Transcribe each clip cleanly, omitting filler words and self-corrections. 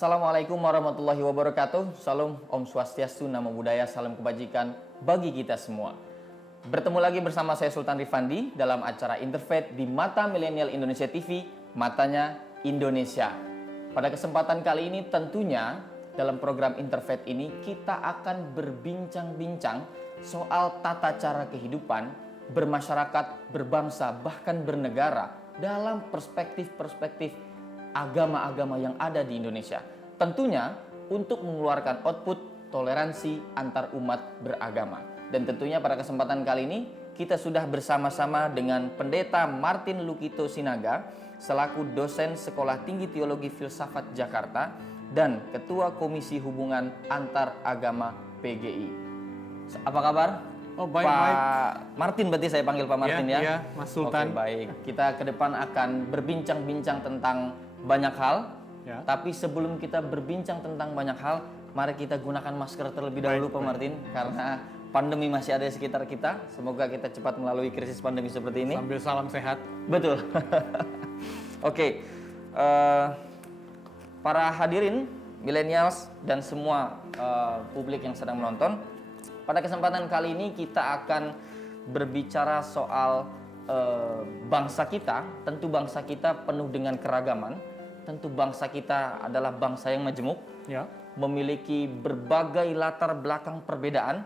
Assalamualaikum warahmatullahi wabarakatuh. Salam Om Swastiastu, Namo Buddhaya, salam kebajikan bagi kita semua. Bertemu lagi bersama saya Sultan Rifandi dalam acara Interfaith di Mata Milenial Indonesia TV, Matanya Indonesia. Pada kesempatan kali ini tentunya dalam program Interfaith ini kita akan berbincang-bincang soal tata cara kehidupan, bermasyarakat, berbangsa, bahkan bernegara dalam perspektif-perspektif agama-agama yang ada di Indonesia. Tentunya untuk mengeluarkan output toleransi antar umat beragama. Dan tentunya pada kesempatan kali ini kita sudah bersama-sama dengan Pendeta Martin Lukito Sinaga selaku dosen Sekolah Tinggi Teologi Filsafat Jakarta dan Ketua Komisi Hubungan Antar Agama PGI. Apa kabar? Oh, baik. Pak Martin, berarti saya panggil Pak Martin ya? Iya, Mas Sultan. Oke, baik. Kita ke depan akan berbincang-bincang tentang banyak hal. Ya. Tapi sebelum kita berbincang tentang banyak hal, mari kita gunakan masker terlebih dahulu, Pak Martin, karena pandemi masih ada di sekitar kita. Semoga kita cepat melalui krisis pandemi seperti ini. Sambil salam sehat. Betul. Oke, para hadirin millennials dan semua publik yang sedang menonton, pada kesempatan kali ini kita akan berbicara soal bangsa kita. Tentu bangsa kita penuh dengan keragaman. Tentu bangsa kita adalah bangsa yang majemuk, Ya. memiliki berbagai latar belakang perbedaan,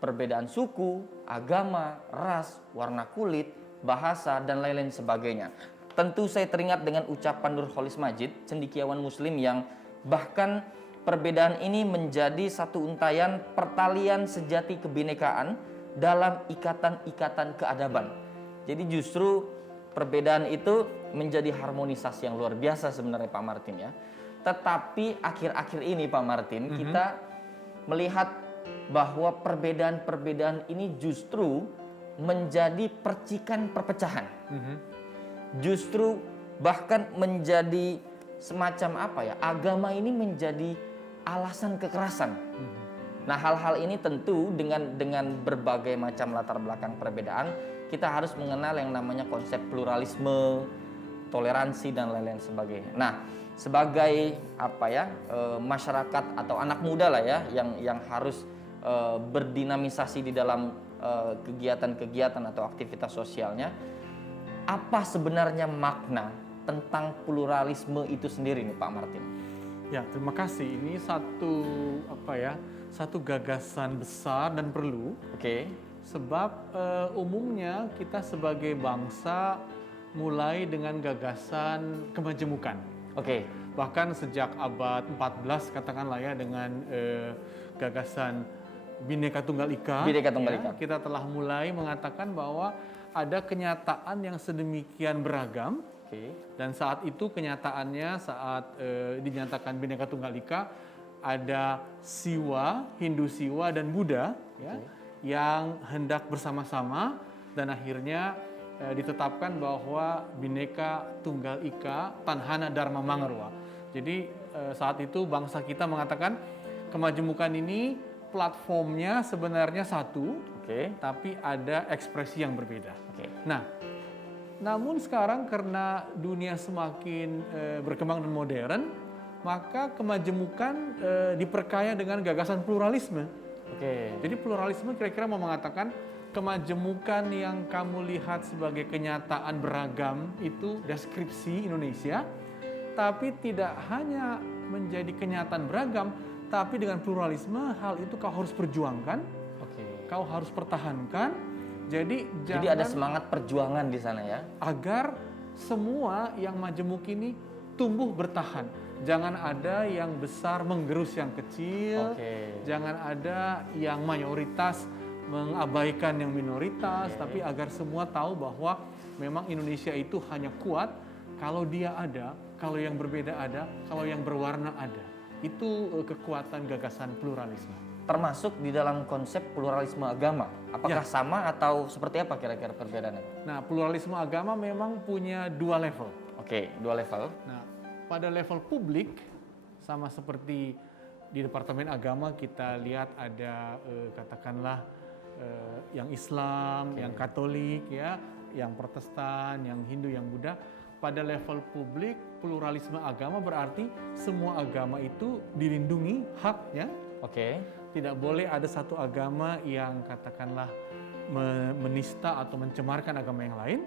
perbedaan suku, agama, ras, warna kulit, bahasa, dan lain-lain sebagainya. Tentu saya teringat dengan ucapan Nurholis Majid, cendekiawan Muslim, yang bahkan perbedaan ini menjadi satu untayan pertalian sejati kebinekaan dalam ikatan-ikatan keadaban. Jadi justru perbedaan itu menjadi harmonisasi yang luar biasa sebenarnya Pak Martin ya. Tetapi akhir-akhir ini Pak Martin, kita melihat bahwa perbedaan-perbedaan ini justru menjadi percikan perpecahan. Justru bahkan menjadi semacam apa ya, agama ini menjadi alasan kekerasan. Nah, hal-hal ini tentu dengan berbagai macam latar belakang perbedaan, kita harus mengenal yang namanya konsep pluralisme, toleransi, dan lain-lain sebagainya. Nah, sebagai apa ya, masyarakat atau anak muda lah ya, yang harus berdinamisasi di dalam kegiatan-kegiatan atau aktivitas sosialnya, apa sebenarnya makna tentang pluralisme itu sendiri nih Pak Martin? Ya, terima kasih. Ini satu gagasan besar dan perlu. Oke. Sebab umumnya kita sebagai bangsa mulai dengan gagasan kemajemukan. Oke. Bahkan sejak abad 14 katakanlah ya, dengan gagasan Bhinneka Tunggal Ika. Bhinneka Tunggal Ika. Kita telah mulai mengatakan bahwa ada kenyataan yang sedemikian beragam. Oke. Dan saat itu kenyataannya saat dinyatakan Bhinneka Tunggal Ika, ada Siwa, Hindu Siwa, dan Buddha ya, yang hendak bersama-sama, dan akhirnya ditetapkan bahwa Bhinneka Tunggal Ika Tanhana Dharma Mangarwa. Jadi saat itu bangsa kita mengatakan kemajemukan ini platformnya sebenarnya satu, tapi ada ekspresi yang berbeda. Nah, namun sekarang karena dunia semakin berkembang dan modern, maka kemajemukan diperkaya dengan gagasan pluralisme. Jadi pluralisme kira-kira mau mengatakan kemajemukan yang kamu lihat sebagai kenyataan beragam itu deskripsi Indonesia, tapi tidak hanya menjadi kenyataan beragam, tapi dengan pluralisme hal itu kau harus perjuangkan, kau harus pertahankan. Jadi ada semangat perjuangan di sana ya, agar semua yang majemuk ini tumbuh bertahan. Jangan ada yang besar menggerus yang kecil, jangan ada yang mayoritas mengabaikan yang minoritas, tapi agar semua tahu bahwa memang Indonesia itu hanya kuat kalau dia ada, kalau yang berbeda ada, kalau yang berwarna ada. Itu kekuatan gagasan pluralisme. Termasuk di dalam konsep pluralisme agama. Apakah sama atau seperti apa kira-kira perbedaannya? Nah, pluralisme agama memang punya dua level. Dua level. Nah, pada level publik, sama seperti di Departemen Agama kita lihat ada katakanlah yang Islam, yang Katolik ya, yang Protestan, yang Hindu, yang Buddha. Pada level publik pluralisme agama berarti semua agama itu dilindungi haknya. Oke. Tidak boleh ada satu agama yang katakanlah menista atau mencemarkan agama yang lain.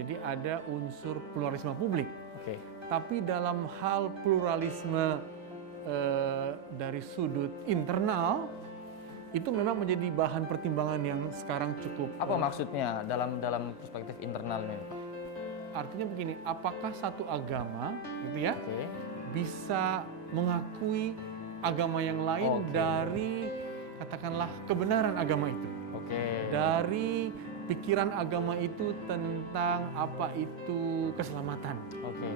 Jadi ada unsur pluralisme publik. Oke. Tapi dalam hal pluralisme dari sudut internal itu memang menjadi bahan pertimbangan yang sekarang cukup. Apa maksudnya dalam perspektif internal ini, Pak? Artinya begini, apakah satu agama gitu ya Oke. bisa mengakui agama yang lain Oke. dari katakanlah kebenaran agama itu, Oke. dari pikiran agama itu tentang apa itu keselamatan. Oke.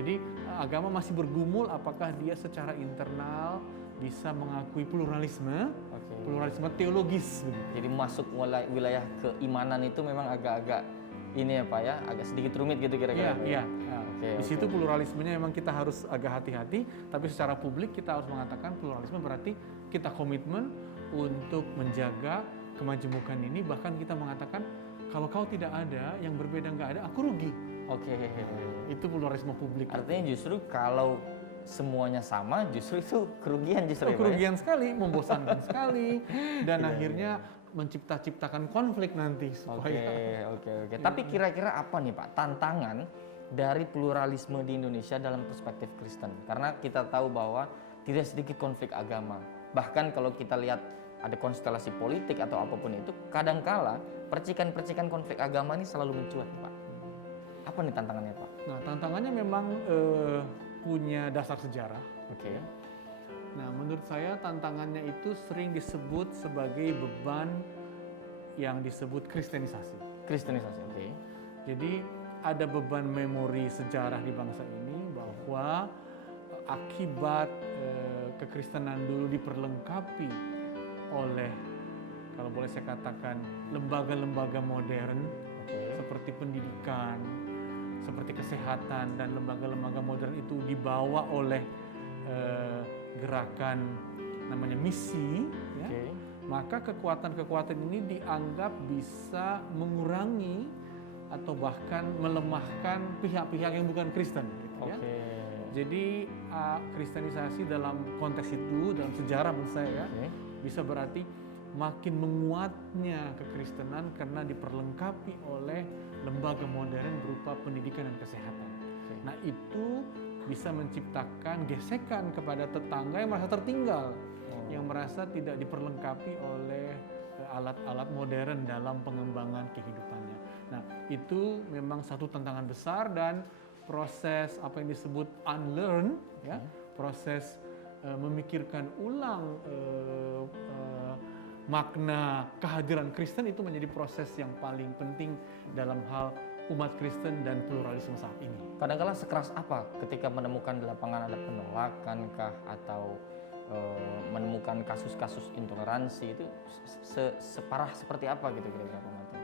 Jadi agama masih bergumul apakah dia secara internal bisa mengakui pluralisme, Oke. pluralisme teologis begitu. Jadi masuk wilayah keimanan itu memang agak-agak ini ya Pak ya, agak sedikit rumit gitu kira-kira. Pak, ya? Iya. Nah, Oke, di situ oke. pluralismenya memang kita harus agak hati-hati, tapi secara publik kita harus mengatakan pluralisme berarti kita komitmen untuk menjaga kemajemukan ini, bahkan kita mengatakan kalau kau tidak ada, yang berbeda nggak ada, aku rugi. Oke. Itu pluralisme publik. Artinya justru kalau semuanya sama, justru itu kerugian justru ya, Pak, ya? Kerugian sekali, membosankan sekali, dan Iya, akhirnya menciptakan konflik nanti Oke, supaya oke. Tapi kira-kira apa nih Pak tantangan dari pluralisme di Indonesia dalam perspektif Kristen? Karena kita tahu bahwa tidak sedikit konflik agama. Bahkan kalau kita lihat ada konstelasi politik atau apapun itu, kadangkala percikan-percikan konflik agama ini selalu mencuat, Pak. Apa nih tantangannya, Pak? Nah, tantangannya memang punya dasar sejarah. Oke. Nah, menurut saya tantangannya itu sering disebut sebagai beban yang disebut kristenisasi. Kristenisasi, oke. Jadi ada beban memori sejarah di bangsa ini bahwa akibat kekristenan dulu diperlengkapi oleh, kalau boleh saya katakan, lembaga-lembaga modern seperti pendidikan, seperti kesehatan, dan lembaga-lembaga modern itu dibawa oleh gerakan namanya misi, ya, maka kekuatan-kekuatan ini dianggap bisa mengurangi atau bahkan melemahkan pihak-pihak yang bukan Kristen. Gitu, ya. Jadi kristenisasi dalam konteks itu, dalam sejarah menurut saya, bisa berarti makin menguatnya kekristenan karena diperlengkapi oleh lembaga modern berupa pendidikan dan kesehatan. Nah, itu bisa menciptakan gesekan kepada tetangga yang merasa tertinggal, yang merasa tidak diperlengkapi oleh alat-alat modern dalam pengembangan kehidupannya. Nah, itu memang satu tantangan besar, dan proses apa yang disebut unlearn, ya, proses memikirkan ulang makna kehadiran Kristen itu menjadi proses yang paling penting dalam hal umat Kristen dan pluralisme saat ini. Kadang-kala sekeras apa ketika menemukan di lapangan ada penolakan kah atau menemukan kasus-kasus intoleransi itu separah seperti apa gitu kira-kira Pak Martin?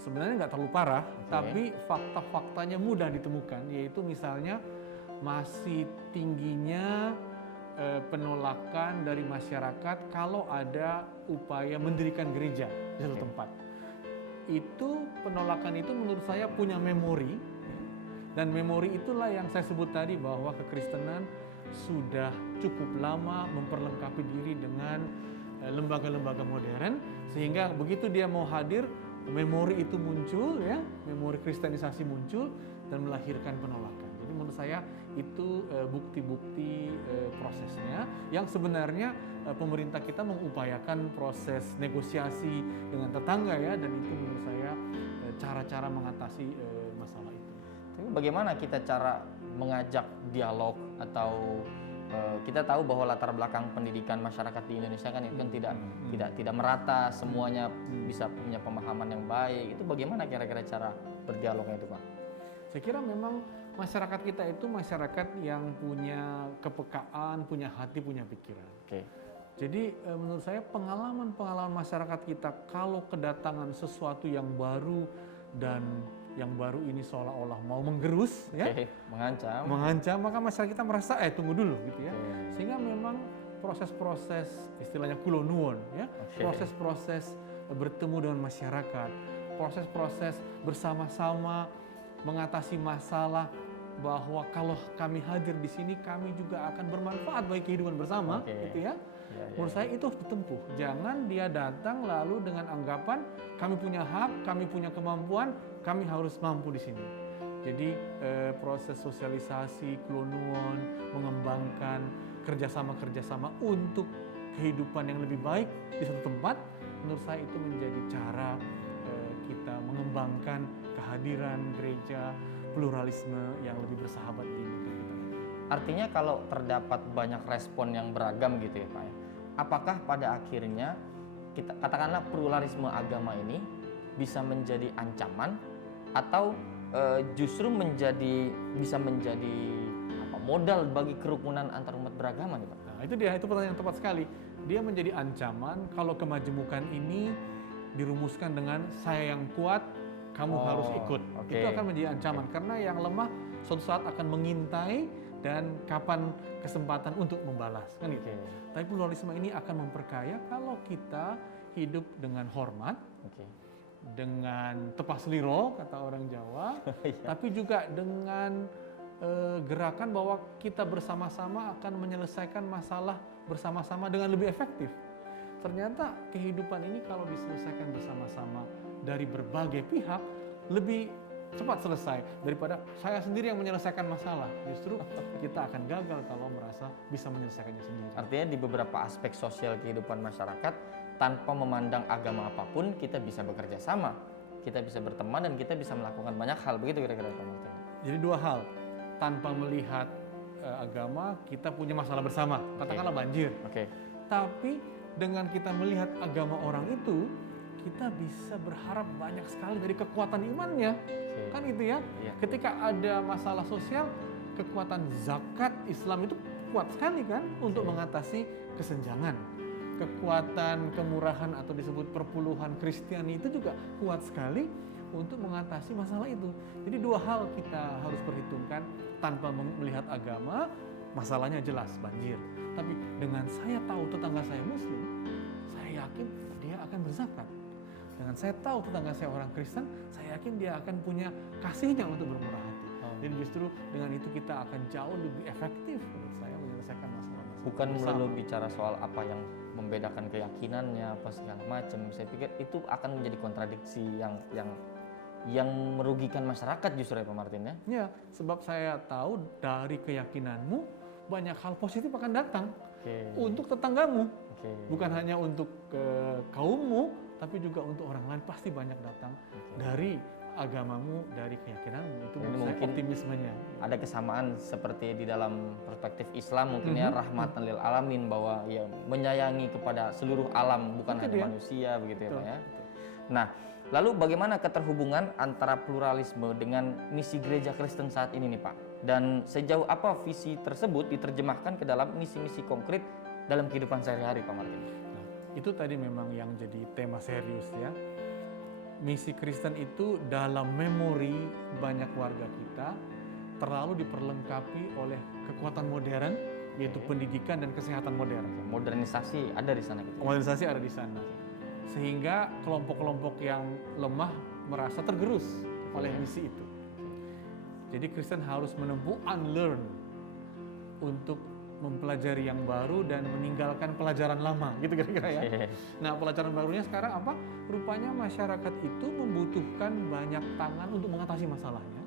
Sebenarnya nggak terlalu parah, tapi fakta-faktanya mudah ditemukan, yaitu misalnya masih tingginya penolakan dari masyarakat kalau ada upaya mendirikan gereja di satu tempat. Itu penolakan itu menurut saya punya memori, dan memori itulah yang saya sebut tadi bahwa kekristenan sudah cukup lama memperlengkapi diri dengan lembaga-lembaga modern, sehingga begitu dia mau hadir, memori itu muncul, ya, memori kristenisasi muncul dan melahirkan penolakan. Jadi menurut saya itu bukti-bukti prosesnya yang sebenarnya pemerintah kita mengupayakan proses negosiasi dengan tetangga, ya, dan itu menurut saya cara-cara mengatasi masalah itu. Tapi bagaimana kita cara mengajak dialog atau kita tahu bahwa latar belakang pendidikan masyarakat di Indonesia kan itu kan tidak merata, semuanya bisa punya pemahaman yang baik. Itu bagaimana kira-kira cara berdialognya itu, Pak? Saya kira memang masyarakat kita itu masyarakat yang punya kepekaan, punya hati, punya pikiran. Jadi menurut saya pengalaman-pengalaman masyarakat kita kalau kedatangan sesuatu yang baru, dan yang baru ini seolah-olah mau menggerus, ya, mengancam, maka masyarakat kita merasa tunggu dulu, gitu ya. Sehingga memang proses-proses istilahnya kulo nuwun, ya, proses-proses bertemu dengan masyarakat, proses-proses bersama-sama mengatasi masalah bahwa kalau kami hadir di sini, kami juga akan bermanfaat bagi kehidupan bersama, Oke. gitu ya. Menurut saya itu harus ditempuh. Jangan dia datang lalu dengan anggapan kami punya hak, kami punya kemampuan, kami harus mampu di sini. Jadi proses sosialisasi, klunuon, mengembangkan kerjasama-kerjasama untuk kehidupan yang lebih baik di satu tempat, menurut saya itu menjadi cara kita mengembangkan kehadiran gereja, pluralisme yang lebih bersahabat di negeri kita. Artinya kalau terdapat banyak respon yang beragam gitu ya Pak ya, apakah pada akhirnya kita katakanlah pluralisme agama ini bisa menjadi ancaman atau justru bisa menjadi modal bagi kerukunan antar umat beragama nih Pak? Nah, itu dia, itu pertanyaan yang tepat sekali. Dia menjadi ancaman kalau kemajemukan ini dirumuskan dengan saya yang kuat, kamu harus ikut. oke. Itu akan menjadi ancaman karena yang lemah suatu saat akan mengintai dan kapan kesempatan untuk membalas, kan gitu. Oke. Tapi pluralisme ini akan memperkaya kalau kita hidup dengan hormat, Oke. dengan tepas liro kata orang Jawa, tapi juga dengan gerakan bahwa kita bersama-sama akan menyelesaikan masalah bersama-sama dengan lebih efektif. Ternyata kehidupan ini kalau diselesaikan bersama-sama dari berbagai pihak lebih cepat selesai daripada saya sendiri yang menyelesaikan masalah. Justru kita akan gagal kalau merasa bisa menyelesaikannya sendiri. Artinya di beberapa aspek sosial kehidupan masyarakat tanpa memandang agama apapun kita bisa bekerja sama, kita bisa berteman dan kita bisa melakukan banyak hal, begitu kira-kira Pak Martin? Jadi dua hal, tanpa melihat agama kita punya masalah bersama, katakanlah banjir. Oke. Tapi dengan kita melihat agama orang itu, kita bisa berharap banyak sekali dari kekuatan imannya. Kan gitu ya. Iya. Ketika ada masalah sosial, kekuatan zakat Islam itu kuat sekali kan untuk mengatasi kesenjangan. Kekuatan kemurahan atau disebut perpuluhan Kristiani itu juga kuat sekali untuk mengatasi masalah itu. Jadi dua hal kita harus perhitungkan tanpa melihat agama, masalahnya jelas banjir. Tapi dengan saya tahu tetangga saya Muslim, saya yakin dia akan berzakat. Dengan saya tahu tetangga saya orang Kristen, saya yakin dia akan punya kasihnya untuk bermurah hati. Jadi justru dengan itu kita akan jauh lebih efektif menurut saya menyelesaikan masalah-masalah. Bukan bersama. melulu bicara soal apa yang membedakan keyakinannya apa segala macam. Saya pikir itu akan menjadi kontradiksi yang merugikan masyarakat justru ya Pak Martin ya. Ya, sebab saya tahu dari keyakinanmu banyak hal positif akan datang untuk tetanggamu. Bukan hanya untuk kaummu, tapi juga untuk orang lain pasti banyak datang dari agamamu, dari keyakinanmu. Itu Jadi menurut saya mungkin optimismenya. ada kesamaan seperti di dalam perspektif Islam mungkin ya rahmatan lil alamin, bahwa ya menyayangi kepada seluruh alam bukan Itu hanya dia. manusia begitu ya Pak ya. Betul. Nah, lalu bagaimana keterhubungan antara pluralisme dengan misi gereja Kristen saat ini nih Pak? Dan sejauh apa visi tersebut diterjemahkan ke dalam misi-misi konkret dalam kehidupan sehari-hari Pak Martin? Nah, itu tadi memang yang jadi tema serius ya. Misi Kristen itu dalam memori banyak warga kita terlalu diperlengkapi oleh kekuatan modern, yaitu pendidikan dan kesehatan modern. Modernisasi ada di sana gitu. Modernisasi ada di sana. Sehingga kelompok-kelompok yang lemah merasa tergerus oleh misi itu. Jadi Kristen harus menempuh unlearn untuk mempelajari yang baru dan meninggalkan pelajaran lama, gitu kira-kira ya. Nah, pelajaran barunya sekarang apa? Rupanya masyarakat itu membutuhkan banyak tangan untuk mengatasi masalahnya.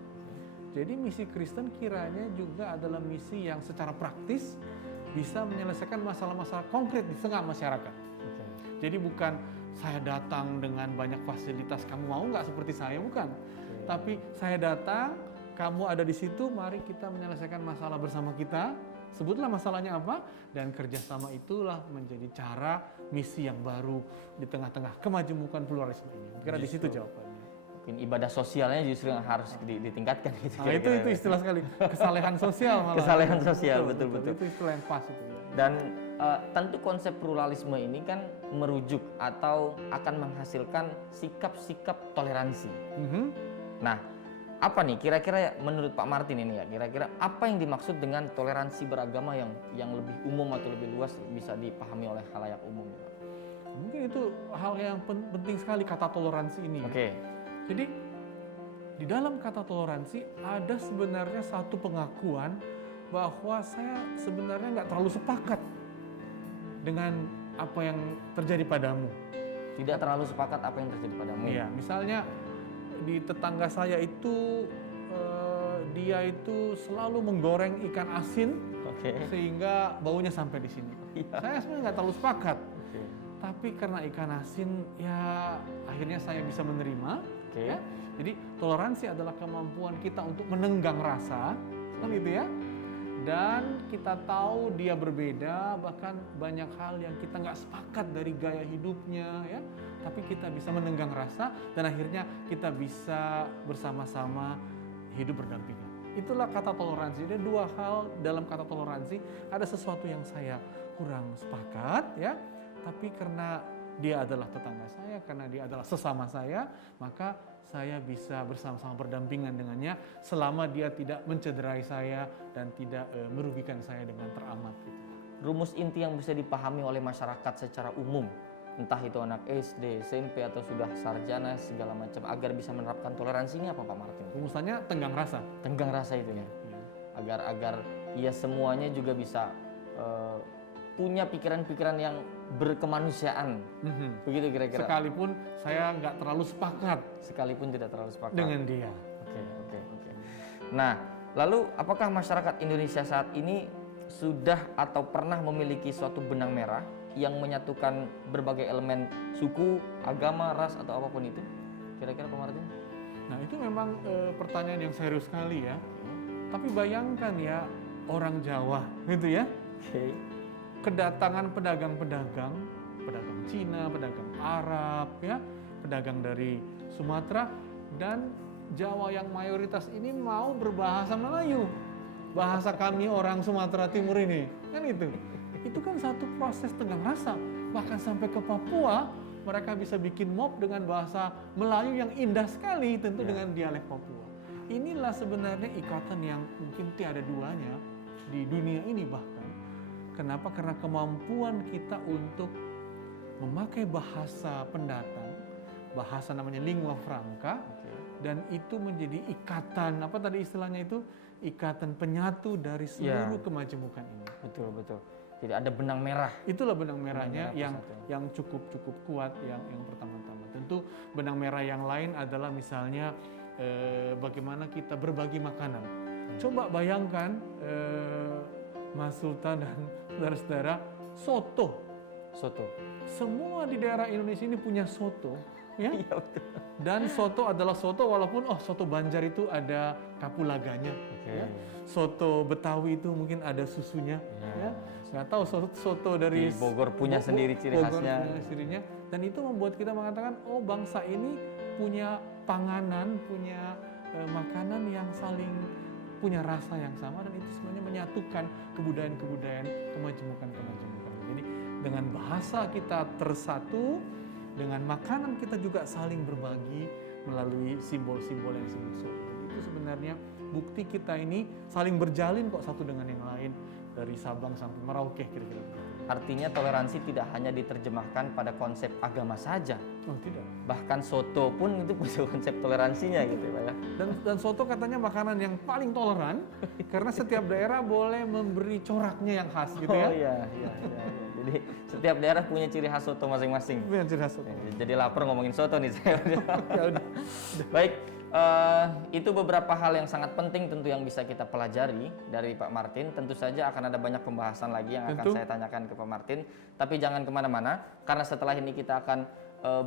Jadi misi Kristen kiranya juga adalah misi yang secara praktis bisa menyelesaikan masalah-masalah konkret di tengah masyarakat. Jadi bukan saya datang dengan banyak fasilitas, kamu mau nggak seperti saya? Bukan. Tapi saya datang, kamu ada di situ, mari kita menyelesaikan masalah bersama kita. Sebutlah masalahnya apa, dan kerjasama itulah menjadi cara misi yang baru di tengah-tengah kemajemukan pluralisme ini. Kira di situ jawabannya. Mungkin ibadah sosialnya justru yang harus ditingkatkan gitu. Nah, itu istilah sekali, kesalehan sosial malah. Kesalehan sosial, betul. Itu istilah yang pas itu ya. Dan tentu konsep pluralisme ini kan merujuk atau akan menghasilkan sikap-sikap toleransi. Nah, apa nih kira-kira menurut Pak Martin ini ya, kira-kira apa yang dimaksud dengan toleransi beragama yang lebih umum atau lebih luas bisa dipahami oleh khalayak umum? Mungkin itu hal yang penting sekali kata toleransi ini. Oke. Jadi di dalam kata toleransi ada sebenarnya satu pengakuan bahwa saya sebenarnya nggak terlalu sepakat dengan apa yang terjadi padamu. Tidak terlalu sepakat apa yang terjadi padamu. Iya, misalnya di tetangga saya itu dia itu selalu menggoreng ikan asin Oke. sehingga baunya sampai di sini. Iya. Saya sebenarnya nggak terlalu sepakat, Oke. tapi karena ikan asin ya akhirnya saya bisa menerima. Oke. Ya. Jadi toleransi adalah kemampuan kita untuk menenggang rasa, kan gitu ya. Dan kita tahu dia berbeda, bahkan banyak hal yang kita nggak sepakat dari gaya hidupnya, ya. Tapi kita bisa menenggang rasa dan akhirnya kita bisa bersama-sama hidup berdampingan. Itulah kata toleransi. Ada dua hal dalam kata toleransi. Ada sesuatu yang saya kurang sepakat, ya. Tapi karena dia adalah tetangga saya, karena dia adalah sesama saya, maka saya bisa bersama-sama berdampingan dengannya selama dia tidak mencederai saya dan tidak merugikan saya dengan teramat. Gitu. Rumus inti yang bisa dipahami oleh masyarakat secara umum, entah itu anak SD, SMP atau sudah sarjana segala macam, agar bisa menerapkan toleransi ini apa Pak Martin? Rumusannya tenggang rasa. Tenggang rasa itu ya. Ya. Agar ya semuanya juga bisa punya pikiran-pikiran yang berkemanusiaan. Begitu kira-kira. Sekalipun saya nggak terlalu sepakat Sekalipun tidak terlalu sepakat. dengan dia. Oke. Nah, lalu apakah masyarakat Indonesia saat ini sudah atau pernah memiliki suatu benang merah yang menyatukan berbagai elemen suku, agama, ras atau apapun itu? Kira-kira Pak Martin? Nah itu memang pertanyaan yang serius sekali ya. Tapi bayangkan ya orang Jawa gitu ya. Oke. Kedatangan pedagang-pedagang Cina, pedagang Arab, ya, pedagang dari Sumatera dan Jawa yang mayoritas ini mau berbahasa Melayu, bahasa kami orang Sumatera Timur ini, kan itu. Itu kan satu proses tenggang rasa. Bahkan sampai ke Papua mereka bisa bikin mob dengan bahasa Melayu yang indah sekali, tentu dengan dialek Papua. Inilah sebenarnya ikatan yang mungkin tiada duanya di dunia ini bahkan. Kenapa? Karena kemampuan kita untuk memakai bahasa pendatang, bahasa namanya lingua franca, dan itu menjadi ikatan, apa tadi istilahnya itu? Ikatan penyatu dari seluruh kemajemukan ini. Betul. Jadi ada benang merah. Itulah benang merahnya Benang merah yang cukup kuat yang pertama-tama. Tentu benang merah yang lain adalah misalnya bagaimana kita berbagi makanan. Coba bayangkan Mas Sultan dan saudara-saudara, soto. Semua di daerah Indonesia ini punya soto, ya. Iya betul. Dan soto adalah soto walaupun soto Banjar itu ada kapulaganya, ya. Soto Betawi itu mungkin ada susunya, ya. Nggak tahu soto dari Di Bogor punya sendiri ciri khasnya. Bogor punya cirinya. Dan itu membuat kita mengatakan, oh bangsa ini punya panganan, punya makanan yang saling punya rasa yang sama, dan itu sebenarnya menyatukan kebudayaan-kebudayaan, kemajemukan. Jadi dengan bahasa kita tersatu, dengan makanan kita juga saling berbagi melalui simbol-simbol yang disebut soto. Itu sebenarnya bukti kita ini saling berjalin kok satu dengan yang lain dari Sabang sampai Merauke kira-kira. Artinya toleransi tidak hanya diterjemahkan pada konsep agama saja. Oh tidak. Bahkan soto pun itu punya konsep toleransinya gitu Pak ya. Dan soto katanya makanan yang paling toleran karena setiap daerah boleh memberi coraknya yang khas gitu ya. Oh iya. Jadi setiap daerah punya ciri khas soto masing-masing. Punya ciri khas soto. Jadi lapar ngomongin soto nih saya. Ya udah. Baik, itu beberapa hal yang sangat penting tentu yang bisa kita pelajari dari Pak Martin. Tentu saja akan ada banyak pembahasan lagi yang akan saya tanyakan ke Pak Martin. Tapi jangan kemana-mana, karena setelah ini kita akan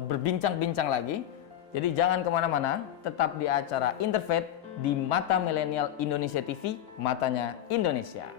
berbincang-bincang lagi. Jadi jangan kemana-mana, tetap di acara Interfaith di Mata Milenial Indonesia TV, matanya Indonesia.